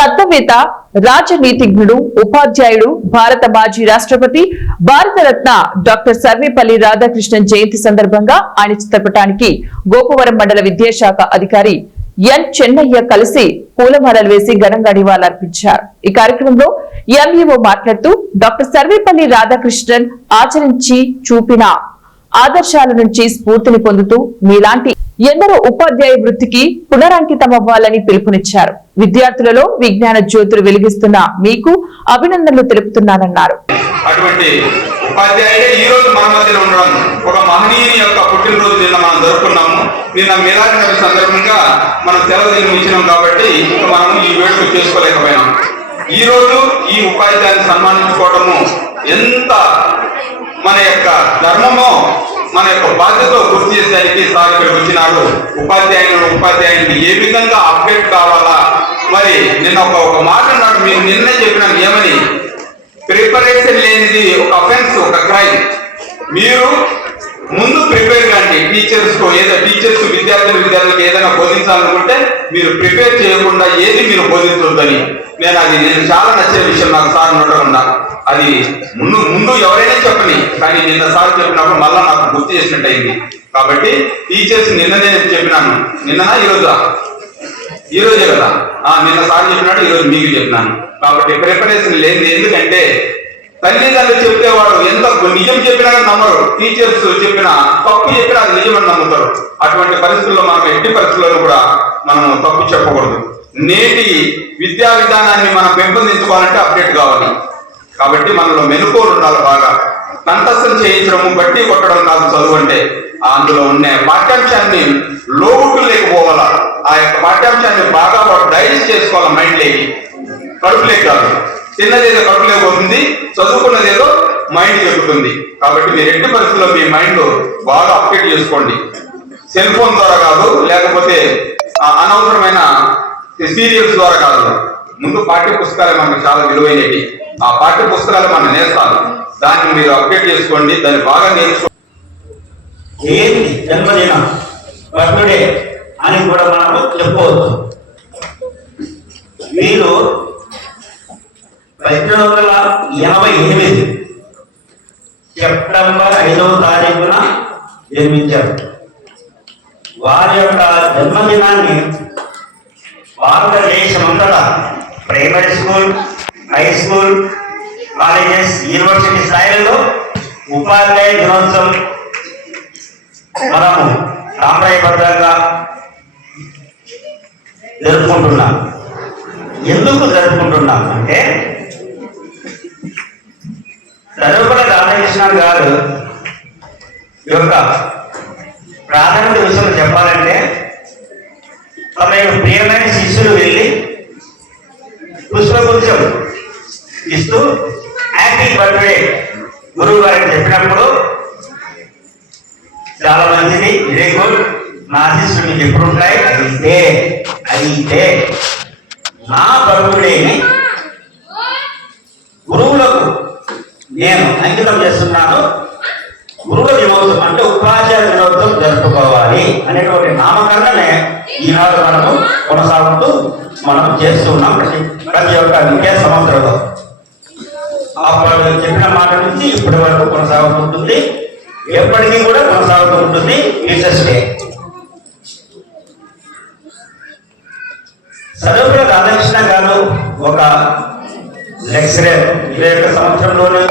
తత్వవేత్త, రాజనీతిజ్ఞుడు, ఉపాధ్యాయుడు, భారత మాజీ రాష్ట్రపతి, భారతరత్న డాక్టర్ సర్వేపల్లి రాధాకృష్ణన్ జయంతి సందర్భంగా ఆయన చిత్రపటానికి గోపవరం మండల విద్యాశాఖ అధికారి ఎన్ చెన్నయ్య కలిసి పూలమాలలు వేసి ఘనంగా నివాళులర్పించారు. ఈ కార్యక్రమంలో ఎంఈఓ మాట్లాడుతూ డాక్టర్ సర్వేపల్లి రాధాకృష్ణన్ ఆచరించి చూపిన ఆదర్శాల నుంచి స్ఫూర్తిని పొందుతూ మీలాంటి ఎందరో ఉపాధ్యాయ వృత్తికి పునరంకితమవ్వాలని పిలుపునిచ్చారు. విద్యార్థులలో విజ్ఞాన జ్యోతులు వెలిగిస్తున్న మీకు అభినందనలు తెలుపుతున్నానన్నారు. అటువంటి ఉపాధ్యాయుడే ఈ రోజు మన మధ్యన ఉండడం ఒక మహనీయుని యొక్క పుట్టినరోజు నిన్న మనం జరుపుకున్నాము. నిన్న మిలాద్ నబీ సందర్భంగా మనం సెలవు దినం ఇచ్చినాం కాబట్టి మనం ఈ వేడుక చేసుకోలేకపోయినాం. ఈ రోజు ఈ ఉపాధ్యాయుని సన్మానించుకోవడము ఎంత మన యొక్క ధర్మమో మన యొక్క బాధ్యత గుర్తు చేసేదానికి సార్ ఇక్కడికి వచ్చినాడు. ఉపాధ్యాయునికి ఏ విధంగా అప్డేట్ కావాలా, మరి నిన్న ఒక మాట అన్నాడు, మీరు నిన్నే చెప్పినాను ఏమని, ప్రిపరేషన్ లేనిది ఒక అఫెన్స్, ఒక క్రైమ్. మీరు ముందు ప్రిపేర్ కండి. టీచర్స్ విద్యార్థులకు ఏదైనా బోధించాలనుకుంటే మీరు ప్రిపేర్ చేయకుండా ఏది మీరు బోధించొద్దని నేను చాలా నచ్చే విషయం నాకు సార్ ఉండకుండా. అది ముందు ఎవరైనా చెప్పని, కానీ నిన్న సార్ చెప్పినప్పుడు మళ్ళా నాకు గుర్తు చేసినట్టు అయింది. కాబట్టి టీచర్స్ నిన్ననే చెప్పినాను. నిన్ననా ఈ రోజే కదా, నిన్న సార్ చెప్పినాడు, ఈ రోజు మీకు చెప్పినాను. కాబట్టి ప్రిపరేషన్ లేదు. ఎందుకంటే తల్లిదండ్రులు చెప్తే వాడు ఎంత నిజం చెప్పినా నమ్మరు, టీచర్స్ చెప్పినా తప్పు చెప్పినా అది నిజమని నమ్ముతారు. అటువంటి పరిస్థితుల్లో మనం ఎట్టి పరిస్థితుల్లో కూడా మనం తప్పు చెప్పకూడదు. నేటి విద్యా విధానాన్ని మనం పెంపొందించుకోవాలంటే అప్డేట్ కావాలి. కాబట్టి మనలో మెలకువలు ఉండాలి. బాగా కంఠస్థం చేయించడము, బట్టి కొట్టడం కాదు చదువు అంటే. అందులో ఉన్న పాఠ్యాంశాన్ని లోటు లేకపోవాలా, ఆ యొక్క పాఠ్యాంశాన్ని బాగా డైజెస్ట్ చేసుకోవాలి. మైండ్ లేకి, కడుపులేకి కాదు. చిన్నదేదో కడుపులేకి పోతుంది, చదువుకున్నదేదో మైండ్ ఎక్కుతుంది. కాబట్టి మీరు ఎట్టి పరిస్థితుల్లో మీ మైండ్ బాగా అప్డేట్ చేసుకోండి. సెల్ ఫోన్ ద్వారా కాదు, లేకపోతే అనవసరమైన సీరియల్స్ ద్వారా కాదు. ముందు పాఠ్య పుస్తకాలు మనకు చాలా విలువైనవి. ఆ పాఠ్య పుస్తకాలు మనం నేర్పాలి. దాన్ని మీరు అప్డేట్ చేసుకోండి, దాన్ని బాగా నేర్చుకోండి. ఏంటి జన్మదిన బర్త్డే అని కూడా మనము చెప్పవచ్చు. వీరు 1888 సెప్టెంబర్ 5వ తారీఖున జన్మించారు. వారి యొక్క జన్మదినాన్ని భారతదేశమంతటా primary school, high school, colleges, university స్థాయిలో ఉపాధ్యాయ దినోత్సవం మనము సాంప్రదాయబద్ధంగా జరుపుకుంటున్నాం. ఎందుకు జరుపుకుంటున్నాం అంటే, సర్వేపల్లి రాధాకృష్ణన్ గారు యొక్క ప్రాథమిక విషయం చెప్పాలంటే, తమ ప్రియమైన శిష్యులు వెళ్ళి పుష్పగుచ్చం ఇస్తూ హ్యాపీ బర్త్డే గురువు గారికి చెప్పినప్పుడు, చాలా మంచిది, వెరీ గుడ్, నా శిష్యులు మీకు ఎప్పుడు ఉంటాయి, అయితే నా బర్త్డేని గురువులకు నేను అంకితం చేస్తున్నాను. గురువుల దినోత్సవం అంటే ఉపాధ్యాయ దినోత్సవం జరుపుకోవాలి అనేటువంటి నామకరణమే ఈనాడు మనము కొనసాగుతూ మనం చేస్తున్నాం ప్రతి ఒక్క విద్యా సంవత్సరంలో. అప్పుడు చెప్పిన మాట నుంచి ఇప్పటి వరకు కొనసాగుతుంటుంది, ఎప్పటికీ కూడా కొనసాగుతూ ఉంటుంది టీచర్స్ డే. సర్వేపల్లి రాధాకృష్ణ గారు ఒక లెక్చరర్. 21 సంవత్సరంలోనే